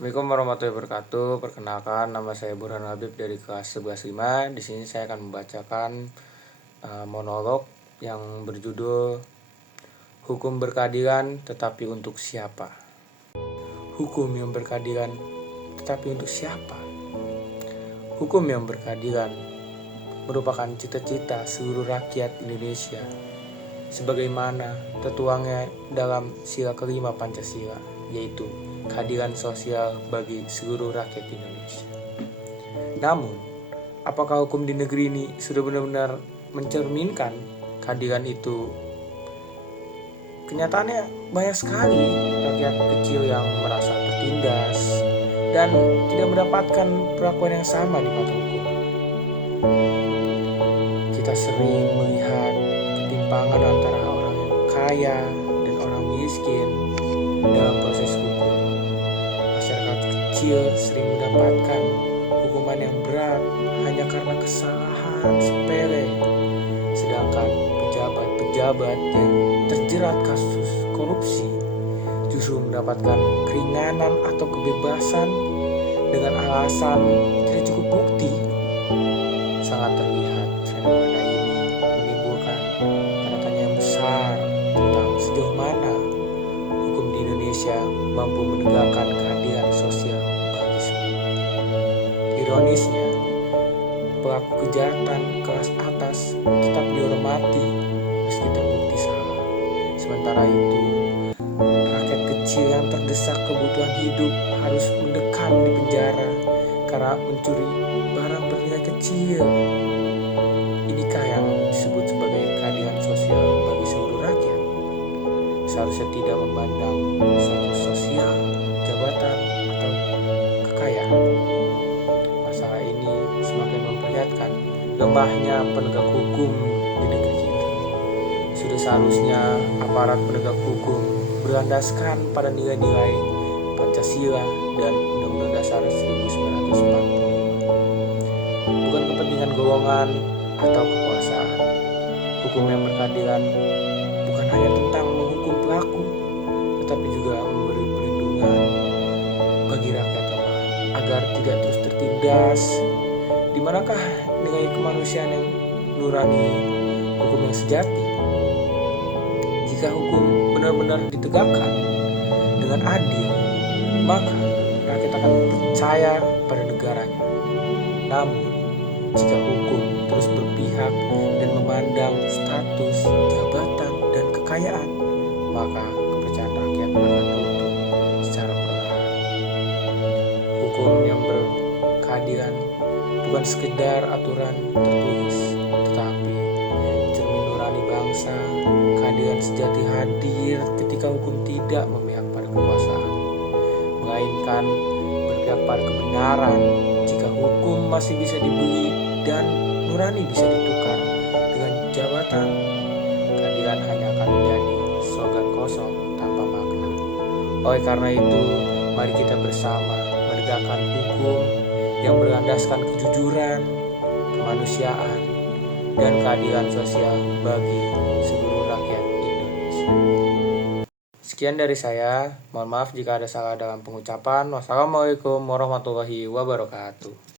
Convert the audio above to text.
Assalamualaikum warahmatullahi wabarakatuh. Perkenalkan, nama saya Burhan Habib dari kelas 11.5. Di sini saya akan membacakan monolog yang berjudul Hukum berkeadilan tetapi untuk siapa? Hukum yang berkeadilan tetapi untuk siapa? Hukum yang berkeadilan merupakan cita-cita seluruh rakyat Indonesia, sebagaimana tertuangnya dalam sila kelima Pancasila, yaitu keadilan sosial bagi seluruh rakyat Indonesia. Namun, apakah hukum di negeri ini sudah benar-benar mencerminkan keadilan itu? Kenyataannya banyak sekali rakyat kecil yang merasa tertindas dan tidak mendapatkan perlakuan yang sama di mata hukum. Kita sering melihat ketimpangan antara orang yang kaya dan orang miskin dalam proses hukum. Masyarakat kecil sering mendapatkan hukuman yang berat hanya karena kesalahan sepele, sedangkan pejabat-pejabat yang terjerat kasus korupsi justru mendapatkan keringanan atau kebebasan dengan alasan tidak cukup bukti. Sangat terlihat fenomena ini menimbulkan tanda tanya yang besar tentang sejauh mana hukum di Indonesia mampu menegakkan keadilan sosial bagi semua. Ironisnya, pelaku kejahatan kelas atas tetap dihormati meski terbukti salah. Sementara itu, rakyat kecil yang terdesak kebutuhan hidup harus mendekam di penjara karena mencuri barang bernilai kecil. Inikah yang disebut sebagai keadilan sosial bagi seluruh rakyat? Seharusnya tidak memandang status sosial, jabatan, atau kekayaan. Masalah ini semakin memperlihatkan lemahnya penegak hukum di negeri kita. Sudah seharusnya aparat penegak hukum berlandaskan pada nilai-nilai Pancasila dan Undang-Undang Dasar 1945. Bukan kepentingan golongan atau kekuasaan. Hukum yang berkeadilan bukan hanya tentang menghukum pelaku, tetapi juga memberi perlindungan bagi rakyat lemah agar tidak terus tertindas. Di manakah nilai kemanusiaan yang nurani, hukum yang sejati? Jika hukum benar-benar ditegakkan dengan adil, maka rakyat akan percaya pada negaranya. Namun, jika hukum terus berpihak dan memandang status, jabatan, dan kekayaan, maka kepercayaan rakyat akan runtuh secara perlahan. Hukum yang berkeadilan bukan sekedar aturan tertulis, tetapi cermin nurani bangsa. Keadilan sejati hadir ketika hukum tidak memihak pada kekuasaan, melainkan berpihak pada kebenaran. Jika hukum masih bisa dibeli dan nurani bisa ditukar dengan jabatan, keadilan hanya akan menjadi slogan kosong tanpa makna. Oleh karena itu, mari kita bersama menegakkan hukum yang berlandaskan kejujuran, kemanusiaan, dan keadilan sosial bagi seluruh rakyat Indonesia. Sekian dari saya, mohon maaf jika ada salah dalam pengucapan. Wassalamualaikum warahmatullahi wabarakatuh.